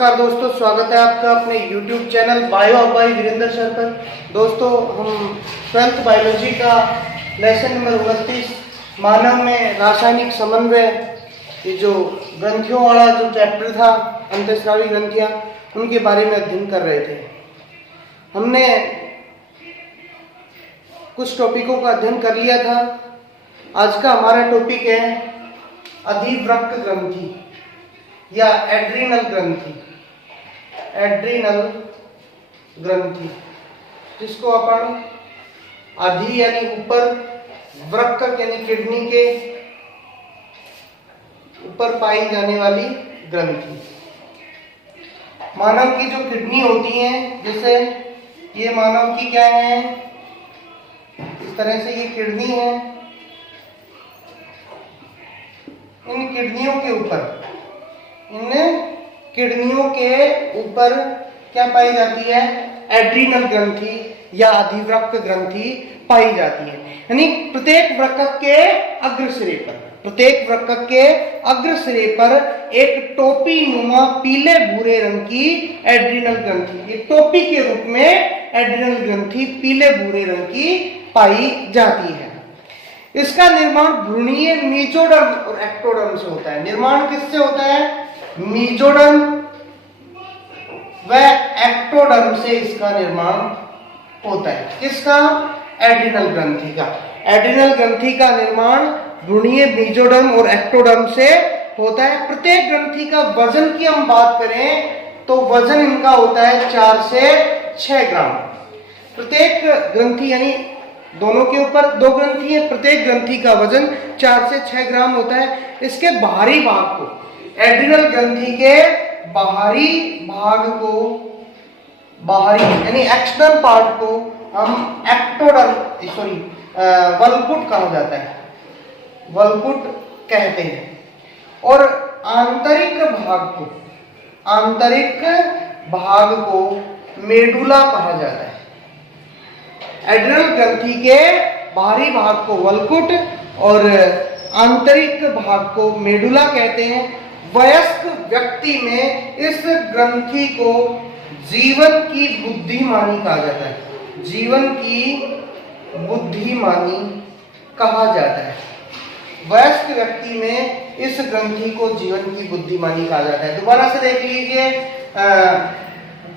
नमस्कार दोस्तों, स्वागत है आपका अपने YouTube channel bio by Virendra sir पर। दोस्तों, हम 12th बायोलॉजी का लेसन नंबर 29 मानव में रासायनिक समन्वय, ये जो ग्रंथियों वाला जो चैप्टर था, अंतःस्रावी ग्रंथियां, उनके बारे में अध्ययन कर रहे थे। हमने कुछ टॉपिकों का अध्ययन कर लिया था। आज का हमारा टॉपिक है अधिवृक्क ग्रंथि या एड्रीनल ग्रंथि। एड्रीनल ग्रंथि जिसको अपन अधि यानी ऊपर, वृक्क यानी किडनी के ऊपर पाई जाने वाली ग्रंथि। मानव की जो किडनी होती है, जैसे ये मानव की क्या है, इस तरह से ये किडनी है। इन किडनियों के ऊपर, इन किडनियों के ऊपर क्या पाई जाती है? एड्रीनल ग्रंथि या अधिवृक्क ग्रंथि पाई जाती है। यानी प्रत्येक वृक्क के अग्रसिरे पर, प्रत्येक वृक्क के अग्रसिरे पर एक टोपी नुमा पीले भूरे रंग की एड्रीनल ग्रंथि, एक टोपी के रूप में एड्रीनल ग्रंथि पीले भूरे रंग की पाई जाती है। इसका निर्माण भ्रूणीय मीजोडर्म और एक्टोडर्म से होता है। निर्माण किससे होता है? मीजोडर्म व एक्टोडर्म से इसका निर्माण होता है। किसका? एड्रीनल ग्रंथि का। एड्रीनल ग्रंथि का निर्माण भ्रूणीय मीजोडर्म और एक्टोडर्म से होता है। प्रत्येक ग्रंथि का वजन की हम बात करें तो वजन इनका होता है 4 से 6 ग्राम। प्रत्येक ग्रंथि यानी दोनों के ऊपर 2 ग्रंथि है, प्रत्येक ग्रंथि का वजन 4 से 6 ग्राम होता है। इसके बाहरी भाग को, एड्रीनल ग्रंथि के बाहरी भाग को, बाहरी यानी एक्सटर्नल पार्ट को हम वल्कुट कहा जाता है, वल्कुट कहते हैं। और आंतरिक भाग को मेडुला कहा जाता है। एड्रीनल ग्रंथि के बाहरी भाग को वल्कुट और आंतरिक भाग को मेडुला कहते हैं। वयस्क व्यक्ति में इस ग्रंथि को जीवन की बुद्धिमानी कहा जाता है। जीवन की बुद्धिमानी कहा जाता है। वयस्क व्यक्ति में इस ग्रंथि को जीवन की बुद्धिमानी कहा जाता है। दोबारा से देख लीजिए,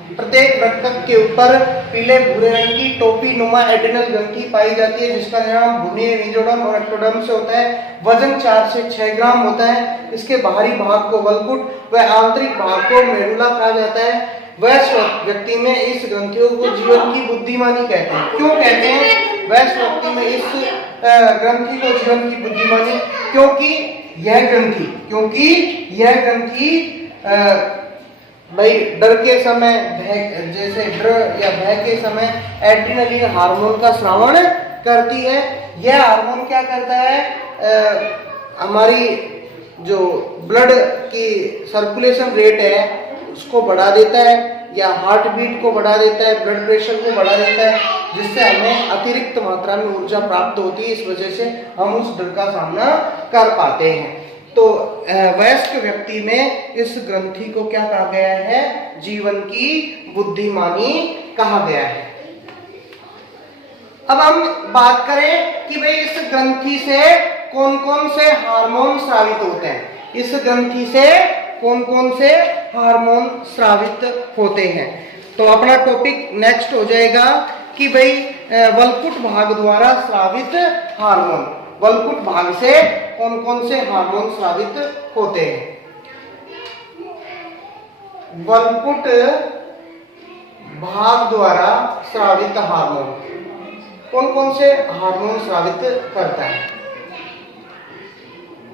प्रत्येक वृक्क के ऊपर पीले भूरे रंग की टोपी नुमा एड्रीनल ग्रंथि पाई जाती है, जिसका निर्माण भ्रूणीय मीजोडर्म और एक्टोडर्म से होता है। वजन 4 से 6 ग्राम होता है। इसके बाहरी भाग को वल्कुट व आंतरिक भाग को मेडुला कहा जाता है। वयस्क व्यक्ति में इस ग्रंथियों को जीवन की बुद्धिमानी कहते हैं। क्यों कहते हैं वयस्क व्यक्ति में इस ग्रंथि को जीवन की बुद्धिमानी? क्योंकि यह ग्रंथि भाई डर के समय, जैसे डर या भय के समय एड्रेनलिन हार्मोन का स्रावण करती है। यह हार्मोन क्या करता है? हमारी जो ब्लड की सर्कुलेशन रेट है उसको बढ़ा देता है, या हार्ट बीट को बढ़ा देता है, ब्लड प्रेशर को बढ़ा देता है, जिससे हमें अतिरिक्त मात्रा में ऊर्जा प्राप्त होती है। इस वजह से हम उस डर का सामना कर पाते हैं। तो वयस्क व्यक्ति में इस ग्रंथि को क्या कहा गया है? जीवन की बुद्धिमानी कहा गया है। अब हम बात करें कि भाई इस ग्रंथि से कौन कौन से हार्मोन स्रावित होते हैं। इस ग्रंथि से कौन कौन से हार्मोन स्रावित होते हैं। तो अपना टॉपिक नेक्स्ट हो जाएगा कि भाई वल्कुट भाग द्वारा स्रावित हार्मोन, वल्कुट भाग से कौन कौन से हार्मोन स्रावित होते हैं। वल्कुट भाग द्वारा स्रावित हार्मोन कौन कौन से हार्मोन स्रावित करता है?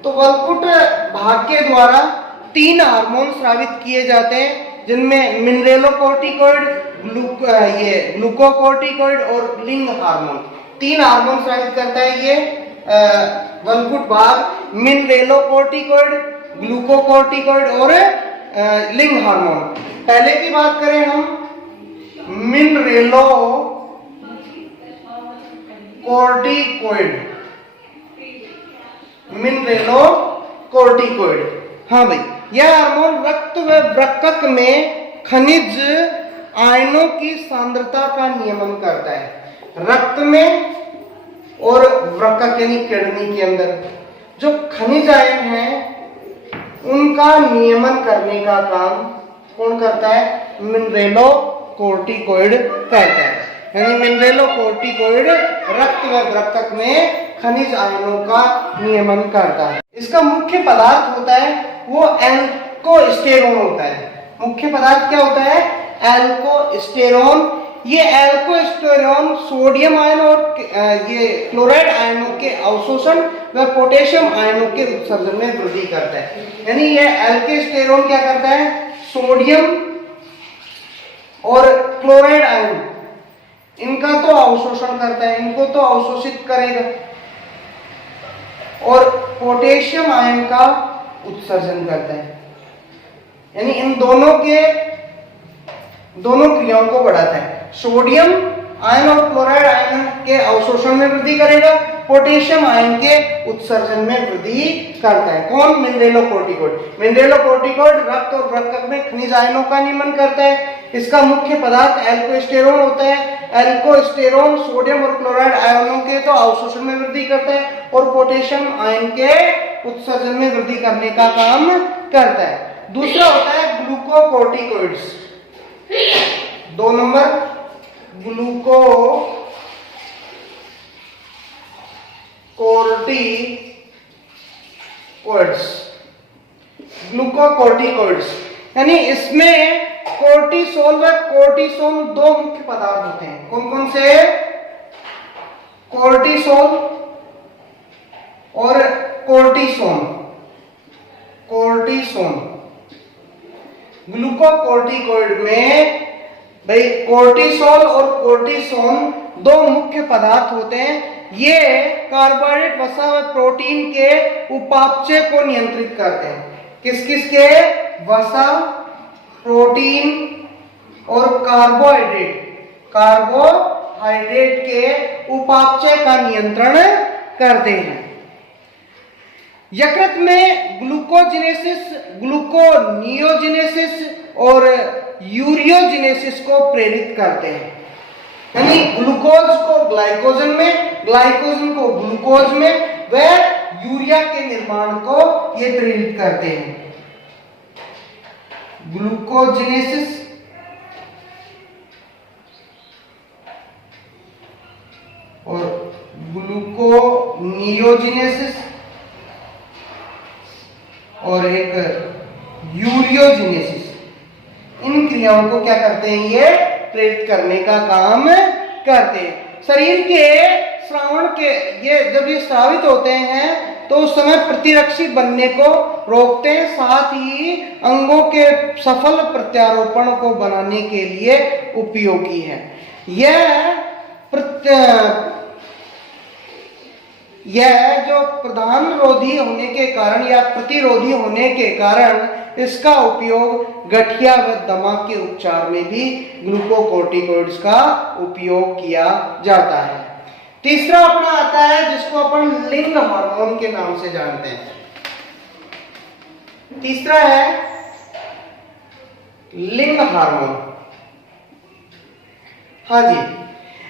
तो वल्कुट भाग के द्वारा 3 हार्मोन स्रावित किए जाते हैं, जिनमें मिनरेलोकोर्टिकॉइड, ग्लूकोकोर्टिकॉइड और लिंग हार्मोन। 3 हार्मोन स्रावित करता है ये वल्कुट भाग: मिनरेलोकोर्टिकॉइड, ग्लूकोकोर्टिकॉइड और लिंग हार्मोन। पहले की बात करें हम, मिनरेलोकोर्टिकॉइड। हाँ भाई, यह हार्मोन रक्त व वृक्क में खनिज आयनों की सांद्रता का नियमन करता है। रक्त में और वृक्क यानी किडनी के अंदर जो खनिज आयन हैं उनका नियमन करने का काम कौन करता है? मिनरेलोकोर्टिकोइड करता है। यानी मिनरेलोकोर्टिकोइड रक्त व वृक्क में खनिज आयनों का नियमन करता है। इसका मुख्य पदार्थ होता है वो एल्कोस्टेरोन होता है। मुख्य पदार्थ क्या होता है? एल्कोस्टेरोन। ये एल्कोस्टेरोन सोडियम आयन और ये क्लोराइड आयनों के अवशोषण व पोटेशियम आयनों के उत्सर्जन में वृद्धि करता है। यानी ये एल्कोस्टेरोन क्या करता है? सोडियम और क्लोराइड आयन इनका तो अवशोषण करता है, इनको तो अवशोषित करेगा, और पोटेशियम आयन का उत्सर्जन करता है। यानी इन दोनों क्रियाओं को बढ़ाता है। सोडियम आयन और क्लोराइड आयन के अवशोषण में वृद्धि करेगा, पोटेशियम आयन के उत्सर्जन में वृद्धि करता है। कौन? मिनरेलोकोर्टिकोइड। मिनरेलोकोर्टिकोइड रक्त और वृक्क में खनिज आयनों का नियमन करता है। इसका मुख्य पदार्थ एल्कोस्टेरोन होता है। एल्कोस्टेरोन सोडियम और क्लोराइड आयनों के तो अवशोषण में वृद्धि करता है और पोटेशियम आयन के उत्सर्जन में वृद्धि करने का काम करता है। दूसरा होता है ग्लूकोकोर्टिकोइड्स। 2 number glucocorticoids. ग्लूकोकोर्टिकोइड्स यानी इसमें कोर्टिसोल व कोर्टिसोन 2 मुख्य पदार्थ होते हैं। कौन कौन से? कोर्टिसोल और कोर्टिसोन। कोर्टिसोन ग्लूकोकोर्टिकोइड में भाई कोर्टिसोल और कोर्टिसोन 2 मुख्य पदार्थ होते हैं। ये कार्बोहाइड्रेट, वसा व प्रोटीन के उपापचय को नियंत्रित करते हैं। किस किस के? वसा, प्रोटीन और कार्बोहाइड्रेट के उपापचय का नियंत्रण करते हैं। यकृत में ग्लूकोजिनेसिस, ग्लूकोनियोजिनेसिस और यूरियोजिनेसिस को प्रेरित करते हैं। यानी ग्लूकोज को ग्लाइकोजन में, ग्लाइकोजन को ग्लूकोज में व यूरिया के निर्माण को ये प्रेरित करते हैं। ग्लूकोजिनेसिस और ग्लूकोनियोजिनेसिस और एक यूरियोजिनेसिस, इन क्रियाओं को क्या करते हैं? ये प्रेरित करने का काम करते हैं। शरीर के श्रावण के जब ये स्रावित होते हैं तो उस समय प्रतिरक्षी बनने को रोकते हैं, साथ ही अंगों के सफल प्रत्यारोपण को बनाने के लिए उपयोगी है। यह जो प्रधानरोधी होने के कारण या प्रतिरोधी होने के कारण इसका उपयोग गठिया व दमा के उपचार में भी ग्लूकोकोर्टिकोइड्स का उपयोग किया जाता है। तीसरा अपना आता है जिसको अपन लिंग हार्मोन के नाम से जानते हैं। तीसरा है लिंग हार्मोन। हाँ जी,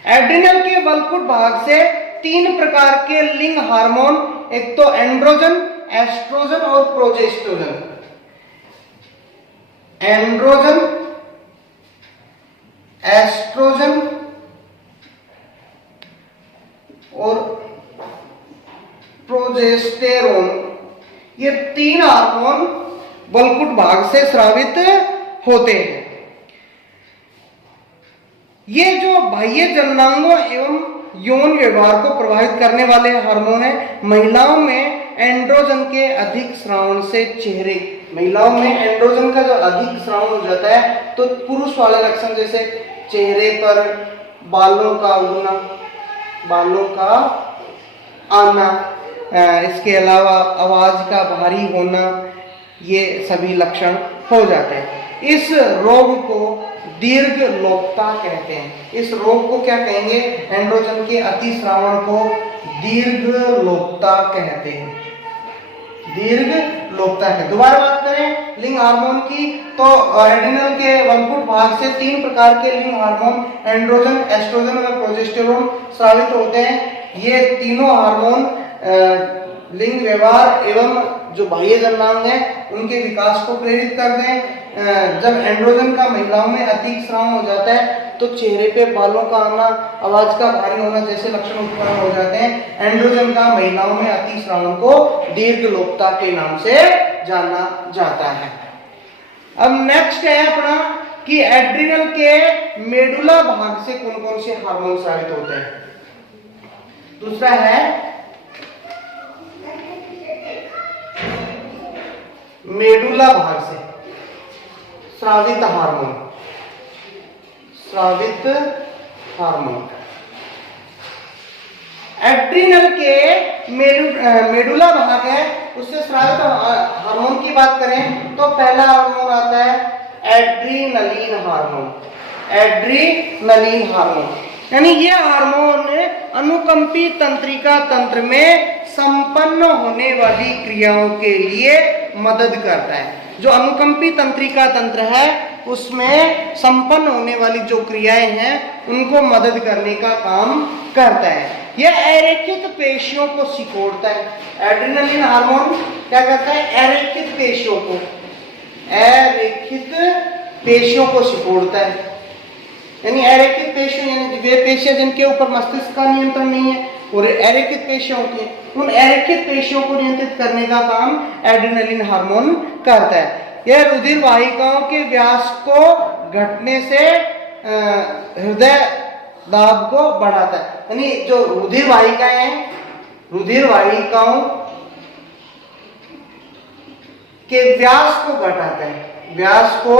एड्रिनल के वल्कुट भाग से 3 प्रकार के लिंग हार्मोन, एक तो एंड्रोजन, एस्ट्रोजन और प्रोजेस्टेरोन। एंड्रोजन, एस्ट्रोजन और प्रोजेस्टेरोन, ये 3 हार्मोन वल्कुट भाग से स्रावित होते हैं। ये जो बाह्य जननांगों एवं यौन व्यवहार को प्रभावित करने वाले हार्मोन है। महिलाओं में एंड्रोजन के अधिक स्रावन से चेहरे, महिलाओं में एंड्रोजन का जो अधिक स्रावन हो जाता है तो पुरुष वाले लक्षण जैसे चेहरे पर बालों का उगना, बालों का आना, इसके अलावा आवाज का भारी होना, ये सभी लक्षण हो जाते हैं। इस रोग को दीर्घलोपता कहते हैं। इस रोग को क्या कहेंगे? एंड्रोजन के अतिस्रावण को दीर्घलोपता कहते हैं। दीर्घलोपता लोकता है। दोबारा बात करें लिंग हार्मोन की, तो एड्रिनल के वनकुट भाग से 3 प्रकार के लिंग हार्मोन एंड्रोजन, एस्ट्रोजन और प्रोजेस्टेरोन स्रावित होते हैं। ये तीनों हार्मोन लिंग व्यवहार एवं जो बाह्य जन्नांग है उनके विकास को प्रेरित करते हैं। जब एंड्रोजन का महिलाओं में अधिक स्राव हो जाता है तो चेहरे पे बालों का आना, आवाज का भारी होना जैसे लक्षण उत्पन्न हो जाते हैं। एंड्रोजन का महिलाओं में अति स्राव को दीर्घलोकता के नाम से जाना जाता है। अब नेक्स्ट है अपना कि एड्रिनल के मेडुला भाग से कौन कौन से हार्मोन स्रावित होते हैं। दूसरा है मेडुला भाग से स्रावित हार्मोन, स्रावित हार्मोन। एड्रिनल के मेडुला भाग है उससे स्रावित हार्मोन की बात करें तो पहला हार्मोन आता है एड्रीनलिन हार्मोन। एड्रीनलिन हार्मोन यानी यह हार्मोन अनुकंपी तंत्रिका तंत्र में संपन्न होने वाली क्रियाओं के लिए मदद करता है। जो अनुकंपी तंत्रिका तंत्र है उसमें संपन्न होने वाली जो क्रियाएं हैं उनको मदद करने का काम करता है। यह अरेखित पेशियों को सिकोड़ता है। एड्रिनलिन हार्मोन क्या करता है? अरेखित पेशियों को सिकोड़ता है। यानी अरेखित पेशियों यानी वे पेशियां जिनके ऊपर मस्तिष्क का नियंत्रण नहीं है और अरेखित पेशियां होती हैं, उन अरेखित पेशियों को नियंत्रित करने का काम एड्रिनलिन हार्मोन करता है। यह रुधिर वाहिकाओं के व्यास को घटने से हृदय दाब को बढ़ाता है। यानी जो रुधिर वाहिकाएं हैं, रुधिर वाहिकाओं के व्यास को घटाता है, व्यास को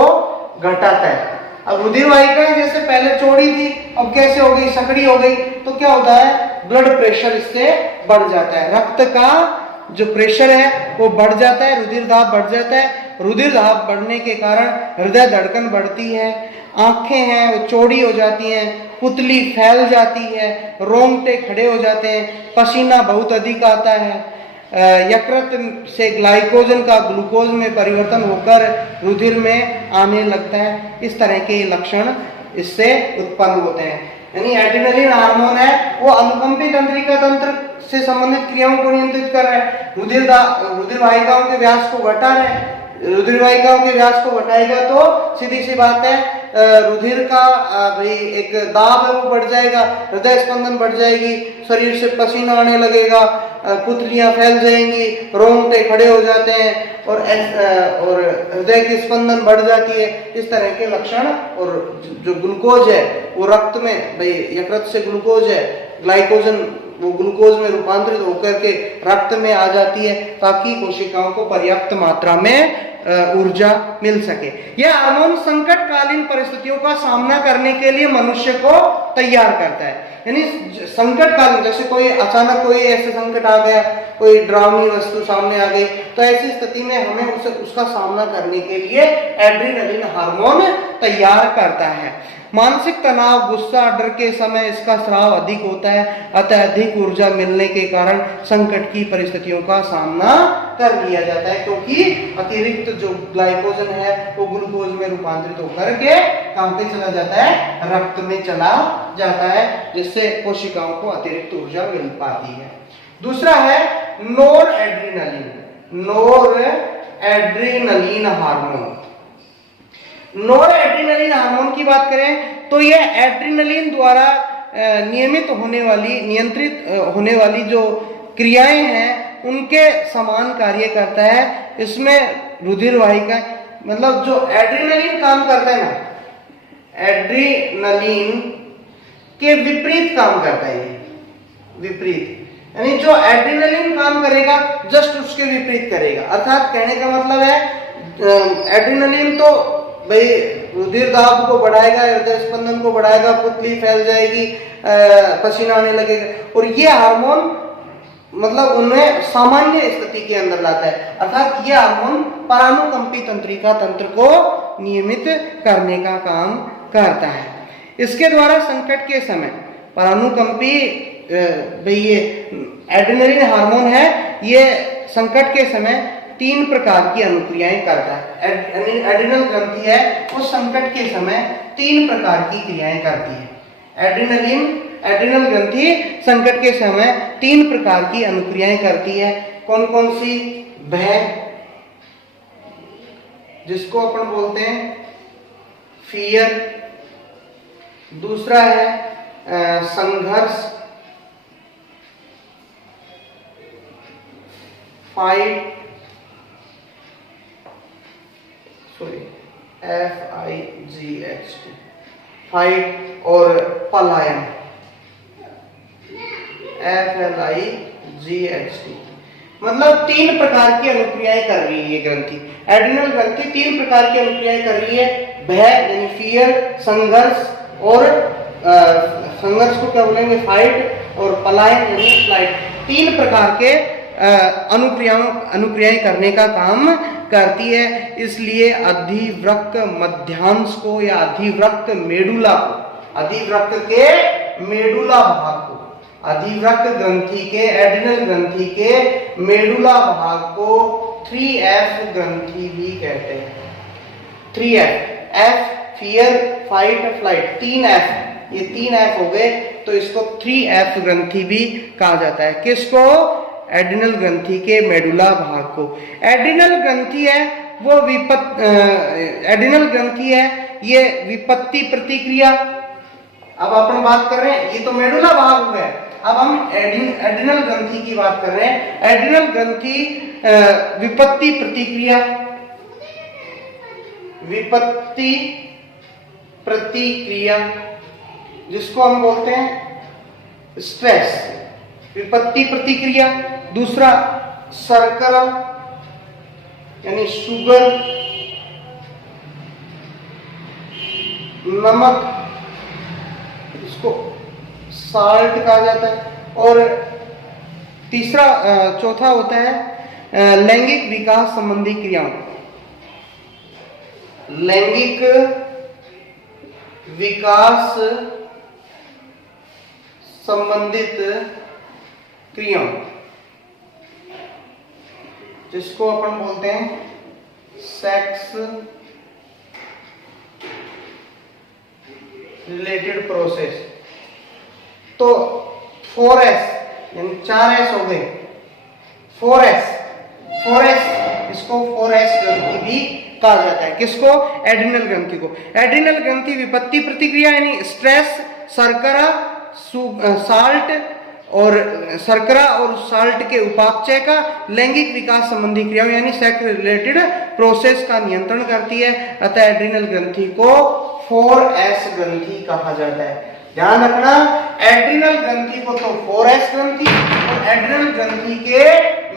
घटाता है। अब रुधिर वाहिकाएं जैसे पहले चौड़ी थी अब कैसे हो गई? सकड़ी हो गई। तो क्या होता है? ब्लड प्रेशर इससे बढ़ जाता है, रक्त का जो प्रेशर है वो बढ़ जाता है, रुधिर दाब बढ़ जाता है। रुधिर दाब बढ़ने के कारण हृदय धड़कन बढ़ती है, आंखें हैं वो चौड़ी हो जाती हैं, पुतली फैल जाती है, रोंगटे खड़े हो जाते हैं, पसीना बहुत अधिक आता है, यकृत से ग्लाइकोजन का ग्लूकोज में परिवर्तन होकर रुधिर में आने लगता है। इस तरह के लक्षण इससे उत्पन्न होते हैं। यानी एड्रिनलिन हार्मोन है वो अनुकंपी तंत्रिका तंत्र से संबंधित क्रियाओं को नियंत्रित कर रहा है। रुधिर वाहिकाओं के व्यास को घटा रहा है। रुधिर वाहिकाओं के व्यास को घटाएगा तो सीधी सी बात है रुधिर का भाई एक दाब है वो बढ़ जाएगा, हृदय स्पंदन बढ़ जाएगी, शरीर से पसीना आने लगेगा, पुतलियां फैल जाएंगी, रोंगटे खड़े हो जाते हैं और हृदय की स्पंदन बढ़ जाती है। इस तरह के लक्षण। और जो ग्लूकोज है वो रक्त में भाई यकृत से ग्लूकोज है, ग्लाइकोजन वो ग्लूकोज में रूपांतरित होकर के रक्त में आ जाती है ताकि कोशिकाओं को पर्याप्त मात्रा में ऊर्जा मिल सके। यह हार्मोन संकटकालीन परिस्थितियों का सामना करने के लिए मनुष्य को तैयार करता है। यानी संकटकालीन जैसे कोई अचानक कोई ऐसे संकट आ गया, कोई डरावनी वस्तु सामने आ गई, तो ऐसी स्थिति में हमें उसका सामना करने के लिए एड्रिनलिन हार्मोन तैयार करता है। मानसिक तनाव, गुस्सा, डर के समय इसका स्राव अधिक होता है, अतः अधिक ऊर्जा मिलने के कारण संकट की परिस्थितियों का सामना कर लिया जाता है क्योंकि अतिरिक्त जो ग्लाइकोजन है वो ग्लूकोज में रूपांतरित होकर के कहां पे चला जाता है? रक्त में चला जाता है, जिससे कोशिकाओं को अतिरिक्त ऊर्जा मिल पाती है। दूसरा है नोर एड्रिनलिन हार्मोन। नोर एड्रिनलिन हार्मोन की बात करें तो यह एड्रिनलिन द्वारा नियंत्रित होने वाली जो क्रियाएं हैं उनके समान कार्य करता है। इसमें रुधिर वाहिका मतलब जो एड्रिनलिन काम करता है ना, एड्रिनलिन के विपरीत काम करता है। विपरीत यानी जो एड्रिनलिन काम करेगा जस्ट उसके विपरीत करेगा। अर्थात कहने का मतलब है एड्रिनलिन तो भाई रुधिर दाब को बढ़ाएगा, हृदय स्पंदन को बढ़ाएगा, पुतली फैल जाएगी, पसीना आने लगेगा, और ये हार्मोन मतलब उन्हें सामान्य स्थिति के अंदर लाता है। अर्थात यह हार्मोन परानुकंपी तंत्रिका तंत्र को नियमित करने का काम करता है। इसके द्वारा संकट के समय परानुकंपी ये एड्रिनलिन हार्मोन है, ये संकट के समय तीन प्रकार की अनुक्रियाएं करता है। एड्रिनल ग्रंथि है वो संकट के समय तीन प्रकार की क्रियाएं करती है। एड्रिनल ग्रंथि संकट के समय तीन प्रकार की अनुक्रियाएं करती है। कौन कौन सी? भय, जिसको अपन बोलते हैं फियर। दूसरा है संघर्ष, फाइट, FIGHT, फाइट, और पलायन, FLIGHT। मतलब तीन प्रकार की अनुक्रियाएं कर रही है ये ग्रंथि। एड्रिनल ग्रंथि तीन प्रकार की अनुक्रियाएं कर रही है। भय यानी फियर, संघर्ष, और संघर्ष को क्या बोलेंगे? फाइट, और पलायन यानी फ्लाइट। तीन प्रकार के अनुक्रियाएं करने का काम करती है। इसलिए अधिवृक्क मध्यांश को या अधिवृक्क मेडुला को, अधिवृक्क के मेडुला भाग को, अधिवृक्क ग्रंथि के, एड्रिनल ग्रंथि के मेडुला भाग को 3F ग्रंथि भी कहते हैं। 3F, F fear, fight, flight, 3F, ये 3F हो गए, तो इसको 3F ग्रंथि भी कहा जाता है। किसको? एड्रिनल ग्रंथि के मेडुला भाग को। एड्रिनल ग्रंथि है वो एड्रिनल ग्रंथि है ये विपत्ति प्रतिक्रिया। अब अपन बात कर रहे हैं, ये तो मेडुला भाग हो गया, अब हम एड्रिनल ग्रंथि की बात कर रहे हैं। एड्रिनल ग्रंथि विपत्ति प्रतिक्रिया, विपत्ति प्रतिक्रिया, जिसको हम बोलते हैं स्ट्रेस, विपत्ति प्रतिक्रिया। दूसरा शर्करा यानी शुगर, नमक, इसको साल्ट कहा जाता है। और तीसरा चौथा होता है लैंगिक विकास संबंधी क्रियाओं, लैंगिक विकास संबंधित क्रियाओं, जिसको अपन बोलते हैं सेक्स रिलेटेड प्रोसेस। तो 4S यानी 4S हो गए, 4S, इसको 4S ग्रंथि भी कहा जाता है। किसको? एड्रिनल ग्रंथि को। एड्रिनल ग्रंथि विपत्ति प्रतिक्रिया यानी स्ट्रेस, शर्करा, साल्ट और शर्करा और साल्ट के उपापचय का लैंगिक विकास संबंधी क्रियाओं यानी सेक्स रिलेटेड प्रोसेस का नियंत्रण करती है। अतः एड्रिनल ग्रंथि को 4S ग्रंथि कहा जाता है। ध्यान रखना, एड्रिनल ग्रंथि को तो 4S ग्रंथि और एड्रिनल ग्रंथि के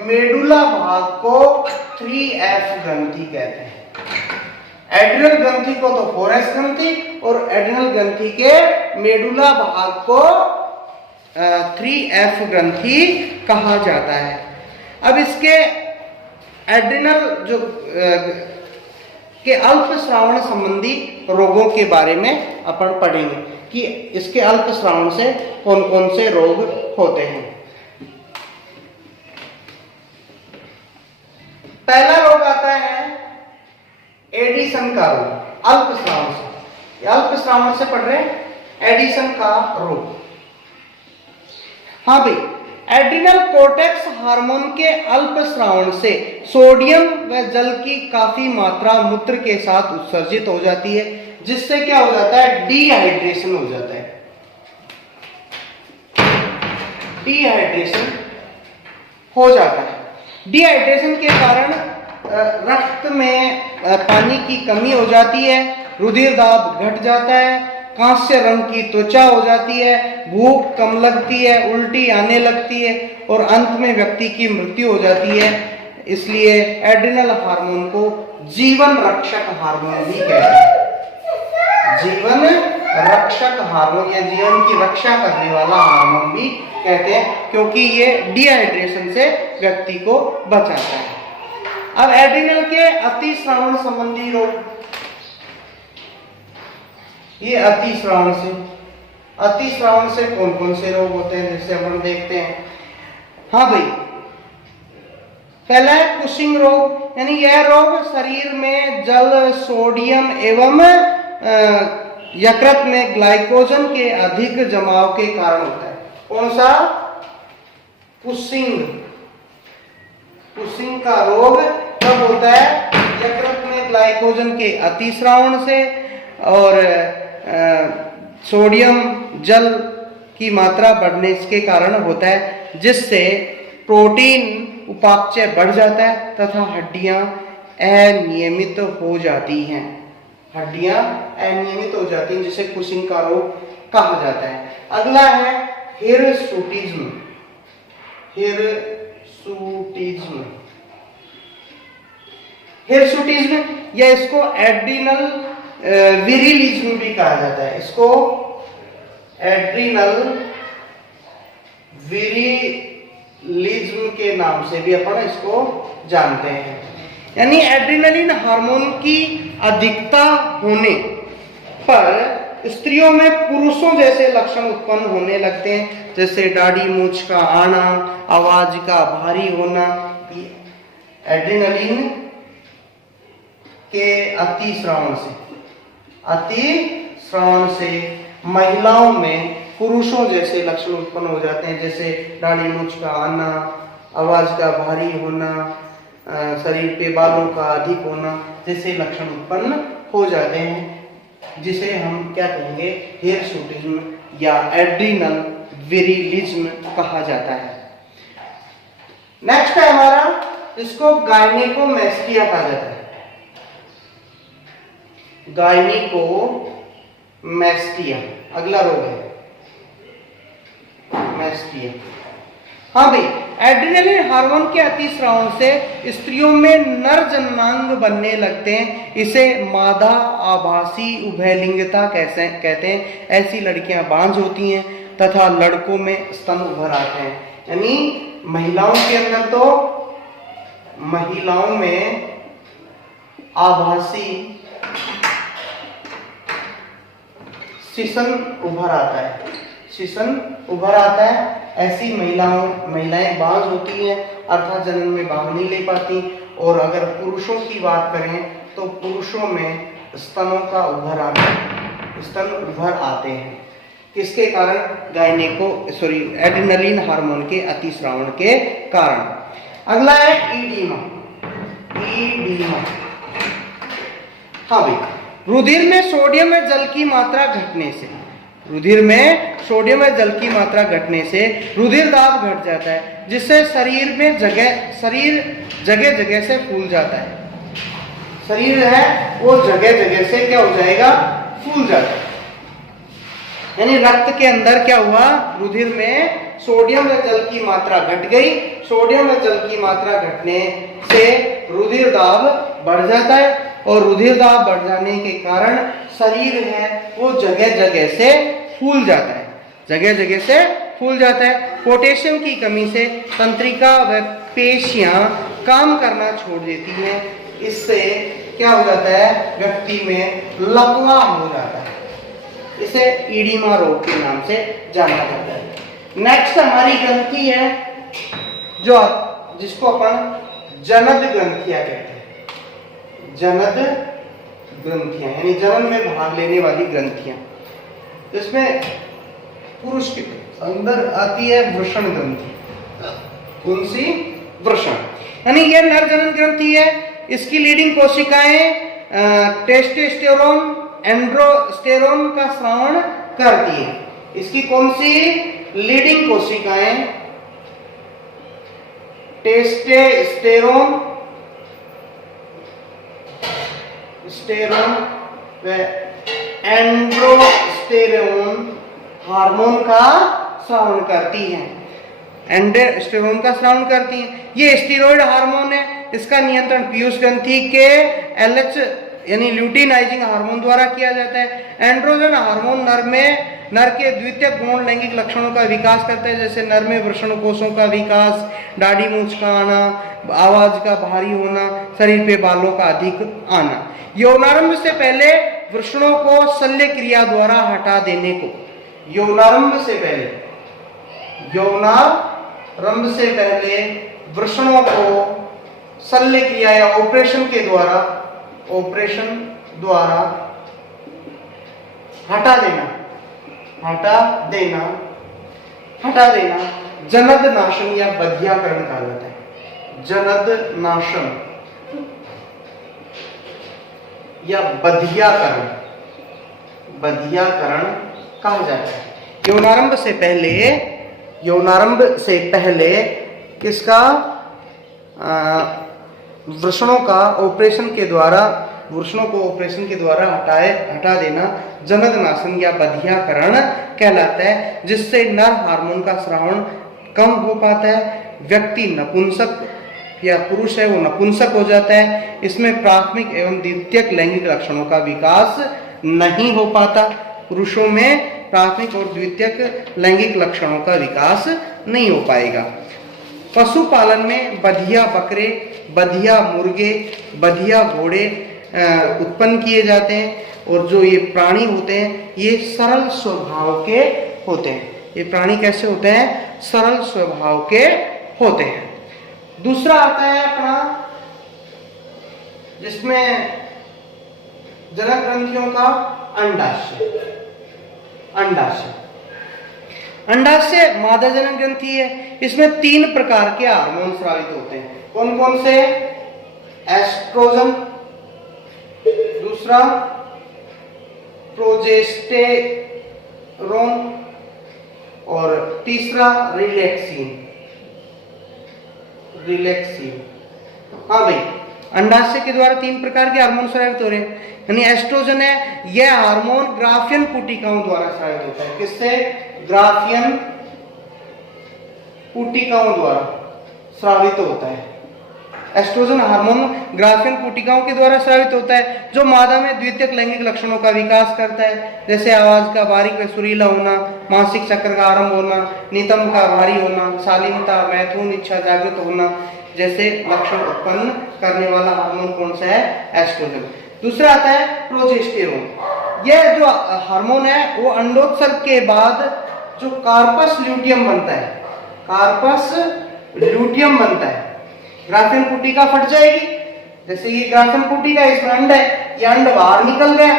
मेडुला भाग को 3F ग्रंथि कहते हैं। एड्रिनल ग्रंथि को तो 4S ग्रंथि और एड्रिनल ग्रंथि के मेडुला भाग को 3F ग्रंथि कहा जाता है। अब इसके एड्रिनल जो के अल्प श्रावण संबंधी रोगों के बारे में अपन पढ़ेंगे कि इसके अल्प श्रावण से कौन कौन से रोग होते हैं। पहला रोग आता है एडिसन का रोग, अल्प श्रावण से। अल्प श्रावण से पढ़ रहे हैं एडिसन का रोग। हाँ भाई, एड्रिनल कोर्टेक्स हार्मोन के अल्प स्रावण से सोडियम व जल की काफी मात्रा मूत्र के साथ उत्सर्जित हो जाती है, जिससे क्या हो जाता है? डिहाइड्रेशन हो जाता है। डिहाइड्रेशन हो जाता है। डिहाइड्रेशन के कारण रक्त में पानी की कमी हो जाती है, रुधिर दाब घट जाता है, कांस्य रंग की त्वचा हो जाती है, भूख कम लगती है, उल्टी आने लगती है और अंत में व्यक्ति की मृत्यु हो जाती है। इसलिए एड्रिनल हार्मोन को जीवन रक्षक हार्मोन भी कहते हैं। जीवन रक्षक हार्मोन या जीवन की रक्षा करने वाला हार्मोन भी कहते हैं, क्योंकि ये डिहाइड्रेशन से व्यक्ति को बचाता है। अब एड्रिनल के अतिश्रावण संबंधी रोग, ये अतिश्रावण से कौन कौन से रोग होते हैं, जैसे अपन देखते हैं। हाँ भाई, पहला है कुशिंग रोग, यानी यह रोग शरीर में जल, सोडियम एवं यकृत में ग्लाइकोजन के अधिक जमाव के कारण होता है। कौन सा? कुशिंग। कुशिंग का रोग कब होता है? यकृत में ग्लाइकोजन के अतिस्रावण से और सोडियम जल की मात्रा बढ़ने के कारण होता है, जिससे प्रोटीन उपापचय बढ़ जाता है तथा हड्डियां अनियमित हो जाती हैं। हड्डियां अनियमित हो जाती हैं, जिसे कुशिंग का रोग कहा जाता है। अगला है हिरसुटिज्म। हिरसुटिज्म, हिरसुटिज्म या इसको एड्रिनल विरिलिज्म भी कहा जाता है। इसको एड्रिनल विरिलिज्म के नाम से भी अपन इसको जानते हैं। यानी एड्रिनलिन हार्मोन की अधिकता होने पर स्त्रियों में पुरुषों जैसे लक्षण उत्पन्न होने लगते हैं, जैसे दाढ़ी मूंछ का आना, आवाज का भारी होना। एड्रिनलिन के अतिस्रावण से महिलाओं में पुरुषों जैसे लक्षण उत्पन्न हो जाते हैं, जैसे दाढ़ी मूंछ का आना, आवाज का भारी होना, शरीर पे बालों का अधिक होना जैसे लक्षण उत्पन्न हो जाते हैं, जिसे हम क्या कहेंगे? हिरसुटिज्म या एड्रिनल विरिलिज्म कहा जाता है। नेक्स्ट है हमारा, इसको गायनेकोमेस्टिया कहा जाता है। गायनेकोमेस्टिया अगला रोग है, मेस्टिया। हाँ भाई, एड्रिनलिन हार्मोन के अतिस्रावण से स्त्रियों में नर जननांग बनने लगते हैं। इसे मादा आभासी उभयलिंगता कहते हैं। ऐसी लड़कियां बांझ होती हैं तथा लड़कों में स्तन उभर आते हैं। यानी महिलाओं के अंदर तो महिलाओं में आभासी शिशन उभर आता है, शिशन उभर आता है। ऐसी महिलाएं बांझ होती हैं, अर्थात जन्म में भाग नहीं ले पाती। और अगर पुरुषों की बात करें तो पुरुषों में स्तन उभर आते हैं। किसके कारण? एड्रिनलिन हार्मोन के अतिस्रावण के कारण। अगला है ईडीमा। हाँ भाई, रुधिर में सोडियम में जल की मात्रा घटने से, रुधिर में सोडियम में जल की मात्रा घटने से रुधिर दाब घट जाता है, जिससे शरीर जगह जगह से फूल जाता है। शरीर है वो जगह जगह से क्या हो जाएगा? फूल जाता है। यानी रक्त के अंदर क्या हुआ? रुधिर में सोडियम व जल की मात्रा घट गई। सोडियम व जल की मात्रा घटने से रुधिर दाब बढ़ जाता है और रुधिर दाब बढ़ जाने के कारण शरीर है वो जगह जगह से फूल जाता है, जगह जगह से फूल जाता है। पोटेशियम की कमी से तंत्रिका व पेशियां काम करना छोड़ देती हैं। इससे क्या हो जाता है? व्यक्ति में लकवा हो जाता है। इसे ईडिमा रोग के नाम से जाना जाता है। नेक्स्ट हमारी ग्रंथि है जिसको अपन जनद ग्रंथियां कहते हैं। जनद ग्रंथियां यानी जन्म में भाग लेने वाली ग्रंथियां। इसमें पुरुष के अंदर आती है वृषण ग्रंथि। कौन सी? वृषण। यानी यह नर जनन ग्रंथि है। इसकी लीडिंग कोशिकाएं टेस्टोस्टेरोन, एंड्रोस्टेरोन का स्रावण करती है। इसकी कौन सी लीडिंग कोशिकाएं? टेस्टोस्टेरोन व एंड्रोस्टेरोन हार्मोन का स्रावण करती हैं। एंड्रोस्टेरोन का स्रावण करती हैं। ये स्टेरॉइड हार्मोन है। इसका नियंत्रण पीयूष ग्रंथि के LH यानी ल्यूटिनाइजिंग हार्मोन द्वारा किया जाता है। एंड्रोजन हार्मोन नर के द्वितीयक गौण लैंगिक लक्षणों का विकास करता है, जैसे नर में वृषण कोषों का विकास, दाढ़ी मूंछ का आना, आवाज का भारी होना, शरीर पे बालों का अधिक आना। यौनारंभ से पहले वृषणों को शल्य क्रिया द्वारा हटा देने को, यौनारंभ से पहले वृषणों को शल्य क्रिया या ऑपरेशन के द्वारा, ऑपरेशन द्वारा हटा देना, हटा देना, हटा देना जनद नाशन या बधियाकरण कहलाता है। जनद नाशन या बधियाकरण, बधियाकरण कहा जाता है। यौनारंभ से पहले, यौनारंभ से पहले किसका, वृषणों का ऑपरेशन के द्वारा, वृषणों को ऑपरेशन के द्वारा हटा देना जनद नाशन या बधियाकरण कहलाता है, जिससे नर हार्मोन का स्रावण कम हो पाता है। व्यक्ति नपुंसक या पुरुष है वो नपुंसक हो जाता है। इसमें प्राथमिक एवं द्वितीयक लैंगिक लक्षणों का विकास नहीं हो पाता। पुरुषों में प्राथमिक और द्वितीयक लैंगिक लक्षणों का विकास नहीं हो पाएगा। पशुपालन में बधिया बकरे, बधिया मुर्गे, बधिया घोड़े उत्पन्न किए जाते हैं, और जो ये प्राणी होते हैं ये सरल स्वभाव के होते हैं। ये प्राणी कैसे होते हैं, सरल स्वभाव के होते हैं। दूसरा आता है अपना, जिसमें जनक ग्रंथियों का अंडाशय। अंडाशय, अंडाशय मादा जनक ग्रंथि है। इसमें 3 प्रकार के हार्मोन स्रावित होते हैं। कौन कौन से, एस्ट्रोजन, दूसरा प्रोजेस्टेरोन, और तीसरा रिलैक्सिन। रिलैक्सिन, हाँ भाई, अंडाशय के द्वारा 3 प्रकार के हार्मोन स्रावित हो रहे हैं। यानी एस्ट्रोजन है, यह हार्मोन ग्राफियन पुटिकाओं द्वारा स्रावित होता है। किससे, ग्राफियन पुटिकाओं द्वारा स्रावित होता है। एस्ट्रोजन हार्मोन ग्राफियन पुटिकाओं के द्वारा स्रावित होता है, जो मादा में द्वितीयक लैंगिक लक्षणों का विकास करता है, जैसे आवाज का बारीक व सुरीला होना, मासिक चक्र का आरंभ होना, नितंब का भारी होना, शालीनता, मैथुन इच्छा जागृत होना जैसे लक्षण उत्पन्न करने वाला हार्मोन कौन सा है, एस्ट्रोजन। दूसरा आता है प्रोजेस्टेरोन। यह जो हार्मोन है वो अंडोत्सर्ग के बाद जो कार्पस ल्यूटियम बनता है, कार्पस ल्यूटियम बनता है, ग्राफियन पुटिका फट जाएगी। जैसे ये ग्राफियन पुटिका, इसमें अंड है, ये अंड बाहर निकल गया,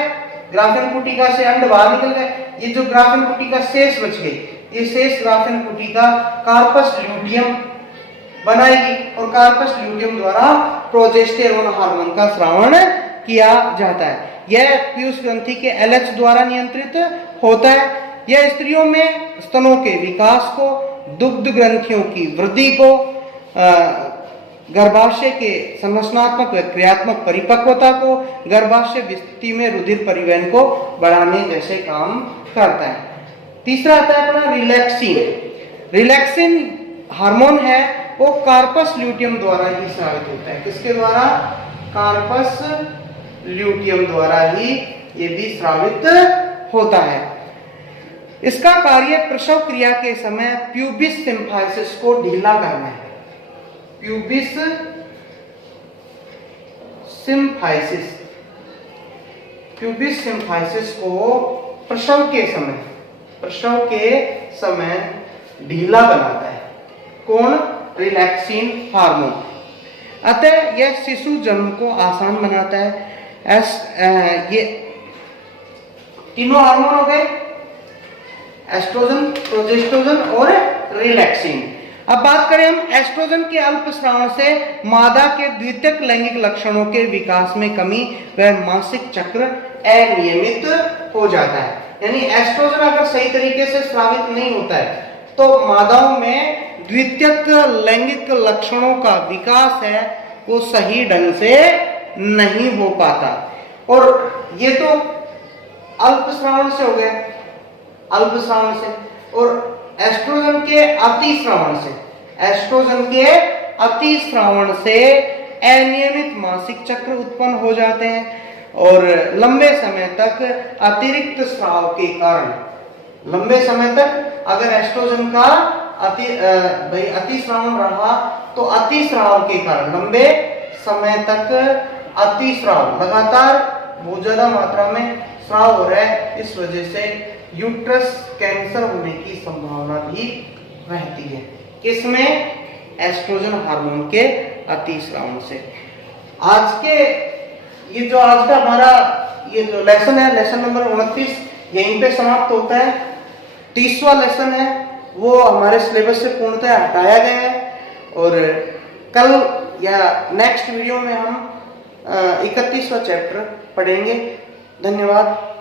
ग्राफियन पुटिका से अंड बाहर निकल गया। ये जो ग्राफियन पुटिका शेष बच गई, ये शेष ग्राफियन पुटिका कार्पस ल्यूटियम बनाएगी, और कार्पस ल्यूटियम द्वारा प्रोजेस्टेरोन हार्मोन का स्रावण किया जाता है। यह पीयूष ग्रंथि के LH द्वारा नियंत्रित होता है। यह स्त्रियों में स्तनों के विकास को, दुग्ध ग्रंथियों की वृद्धि को, गर्भाशय के संरचनात्मक व क्रियात्मक परिपक्वता को, गर्भाशय विस्तृति में रुधिर परिवहन को बढ़ाने जैसे काम करता है। तीसरा आता है अपना रिलैक्सिन। रिलैक्सिन हार्मोन है वो कार्पस ल्यूटियम द्वारा ही स्रावित होता है। किसके द्वारा, कार्पस ल्यूटियम द्वारा ही ये भी स्रावित होता है। इसका कार्य प्रसव क्रिया के समय प्यूबिस सिम्फाइसिस को ढीला करना है। प्यूबिस सिम्फाइसिस, प्यूबिस सिम्फाइसिस को प्रसव के समय ढीला बनाता है। कौन, रिलैक्सिन हार्मोन। अतः यह शिशु जन्म को आसान बनाता है। ये तीनों हार्मोन हो गए, एस्ट्रोजन, प्रोजेस्टेरोन और रिलैक्सिन। अब बात करें हम एस्ट्रोजन के अल्प स्राव से मादा के द्वितीयक लैंगिक लक्षणों के विकास में कमी व मासिक चक्र अनियमित हो जाता है। यानी एस्ट्रोजन अगर सही तरीके से स्रावित नहीं होता है तो मादाओं में द्वितीयक लैंगिक लक्षणों का विकास है वो सही ढंग से नहीं हो पाता। और ये तो अल्प श्रावण से हो गया, अल्प श्रावण से, और एस्ट्रोजन के अति श्रावण से, एस्ट्रोजन के अति श्रावण से अनियमित मासिक चक्र उत्पन्न हो जाते हैं और लंबे समय तक अतिरिक्त स्राव के कारण, लंबे समय तक अगर एस्ट्रोजन का अति श्रावण रहा तो अति श्राव के कारण लंबे समय तक अति श्राव, लगातार बहुत ज्यादा मात्रा में श्राव हो रहा है, इस वजह से यूट्रस कैंसर होने की संभावना भी रहती है। किसमें, एस्ट्रोजन हार्मोन के आती है इस राउंड से। आज के ये जो आज का हमारा ये जो लेसन है, लेसन नंबर 29 यहीं पे समाप्त होता है। 30वां लेसन है वो हमारे सिलेबस से पूर्णतः हटाया गया है और कल या नेक्स्ट वीडियो में हम 31वां चैप्टर पढ़ेंगे। धन्यवाद।